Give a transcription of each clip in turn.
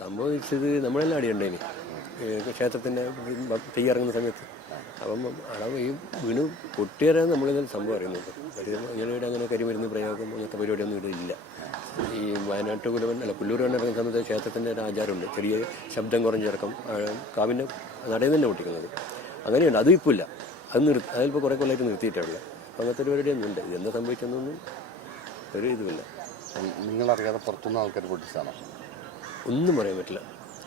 സംഭവിച്ചത് നമ്മളെല്ലാം അടിയുണ്ടേന് ക്ഷേത്രത്തിൻ്റെ തെയ്യിറങ്ങുന്ന സമയത്ത്. അപ്പം അവിടെ ഈ വീണ് പൊട്ടിയറിയാൻ നമ്മളിതിൽ സംഭവം അറിയുന്നുണ്ട്. ഇങ്ങനെ അങ്ങനെ കരിമരുന്ന് പ്രയോഗം അങ്ങനത്തെ പരിപാടിയൊന്നും ഇവിടെ ഇല്ല. ഈ വയനാട്ട് പുല്ലൂർ ഇറങ്ങുന്ന സമയത്ത് ക്ഷേത്രത്തിൻ്റെ ഒരു ആചാരമുണ്ട്, ചെറിയ ശബ്ദം കുറഞ്ഞിറക്കം കാവിൻ്റെ നടയിൽ തന്നെ പൊട്ടിക്കുന്നത്. അങ്ങനെയുണ്ട്, അതും ഇപ്പോൾ ഇല്ല. അതിലിപ്പോൾ കുറേ കൊല്ലമായിട്ട് നിർത്തിയിട്ടുണ്ട്. അപ്പം അങ്ങനത്തെ ഒരു പരിപാടിയൊന്നും ഉണ്ട്. ഇതെന്താ സംഭവിച്ചെന്നൊന്നും ഒരു ഇതുമില്ല. നിങ്ങളറിയാതെ പുറത്തുനിന്ന് ആൾക്കാർ പൊട്ടിച്ചാണോ? ഒന്നും പറയാൻ പറ്റില്ല.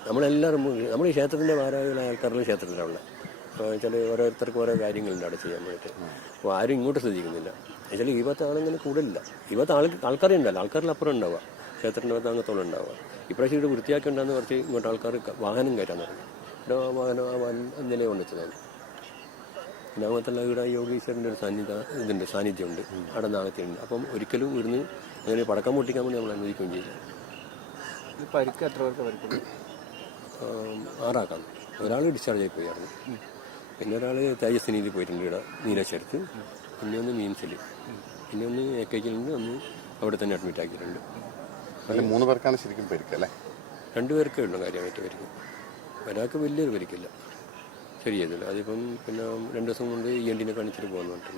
നമ്മളെല്ലാവരും നമ്മൾ ഈ ക്ഷേത്രത്തിൻ്റെ ഭാരവാഹികളായ ആൾക്കാരെല്ലാം ക്ഷേത്രത്തിലാണ് ഉള്ളത്. അപ്പോൾ വെച്ചാൽ ഓരോരുത്തർക്കും ഓരോ കാര്യങ്ങളുണ്ട് അവിടെ ചെയ്യാൻ വേണ്ടിയിട്ട്. അപ്പോൾ ആരും ഇങ്ങോട്ട് ശ്രദ്ധിക്കുന്നില്ല. എന്നുവെച്ചാൽ ഈ ഭാഗത്ത് ആളങ്ങനെ കൂടുതലില്ല. ഈ ഭാഗത്ത് ആൾക്കാരെ ഉണ്ടല്ലോ, ആൾക്കാരിലപ്പുറം ഉണ്ടാവുക, ക്ഷേത്രത്തിൻ്റെ ഭാഗത്ത് അങ്ങത്തോളം ഉണ്ടാവുക. ഇപ്രാവശ്യം ഇവിടെ വൃത്തിയാക്കി ഉണ്ടാകുന്ന കുറച്ച് ഇങ്ങോട്ട് ആൾക്കാർ വാഹനം കയറ്റാൻ തുടങ്ങി. ഇവിടെ വാഹനം ഇന്നലെ കൊണ്ടുവച്ചതാണ്. പിന്നെ അങ്ങനത്തെ ഇവിടെ യോഗീശ്വരൻ്റെ ഒരു സാന്നിധ്യമുണ്ട് അവിടെ നാഗത്തിനുണ്ട്. അപ്പം ഒരിക്കലും ഇവിടുന്ന് അങ്ങനെ പടക്കം പൊട്ടിക്കാൻ വേണ്ടി നമ്മൾ അനുവദിക്കുകയും ചെയ്യില്ല. പരിക്ക് എത്ര പേർക്ക് പരിക്കുന്നു? 6 ആക്കാം. ഒരാൾ ഡിസ്ചാർജ് ആയി പോയായിരുന്നു. പിന്നെ ഒരാൾ തേജസ്വിനിയിൽ പോയിട്ടുണ്ട്, ഇവിടെ നീലേശ്വരത്ത്. പിന്നെ ഒന്ന് മീൻസിൽ, പിന്നെ ഒന്ന് AKGയിലുണ്ട്, ഒന്ന് അവിടെ തന്നെ അഡ്മിറ്റ് ആക്കിയിട്ടുണ്ട്. 3 പേർക്കാണ് ശരിക്കും പരിക്കല്ലേ? 2 പേർക്കേ ഉള്ളൂ കാര്യമായിട്ട് പരിക്കും. ഒരാൾക്ക് വലിയൊരു പരിക്കില്ല, ശരിയതില്ല. അതിപ്പം പിന്നെ 2 ദിവസം കൊണ്ട് ENTനെ കാണിച്ചിട്ട് പോകുന്നുണ്ട്.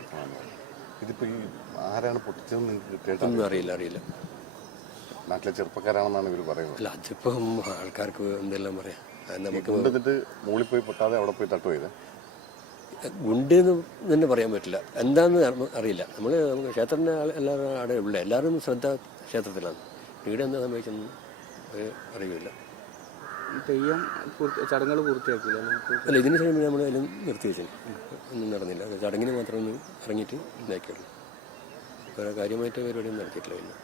ഇതിപ്പോൾ ഈ ആരാണ് പൊട്ടിച്ചതെന്ന് നിങ്ങൾക്ക് ഒന്നും അറിയില്ല. നാട്ടിലെ ചെറുപ്പക്കാരാണെന്നാണ് ഇവർ പറയുന്നത്. അല്ല, അതിപ്പം ആൾക്കാർക്ക് എന്തെല്ലാം പറയാം. നമുക്ക് എന്നിട്ട് മുകളിൽ പോയി പൊട്ടാതെ അവിടെ പോയി തട്ടുപോയത് ഗുണ്ടെന്ന് തന്നെ പറയാൻ പറ്റില്ല, എന്താണെന്ന് അറിയില്ല. നമുക്ക് ക്ഷേത്രത്തിൻ്റെ എല്ലാവരും അവിടെ ഉള്ള എല്ലാവരും ശ്രദ്ധ ക്ഷേത്രത്തിലാണ്. ഇവിടെ എന്താ സംഭവിച്ചെന്ന് അറിയില്ല. തെയ്യം ചടങ്ങുകൾ പൂർത്തിയാക്കില്ല? അല്ല, ഇതിന് ശേഷം നമ്മൾ അതിലും നിർത്തി വെച്ചു, ഒന്നും നടന്നില്ല. ചടങ്ങിന് മാത്രം ഒന്ന് ഇറങ്ങിയിട്ട് ഇതാക്കിയുള്ളൂ. വേറെ കാര്യമായിട്ട് പരിപാടിയൊന്നും നടത്തിയിട്ടില്ല. പിന്നെ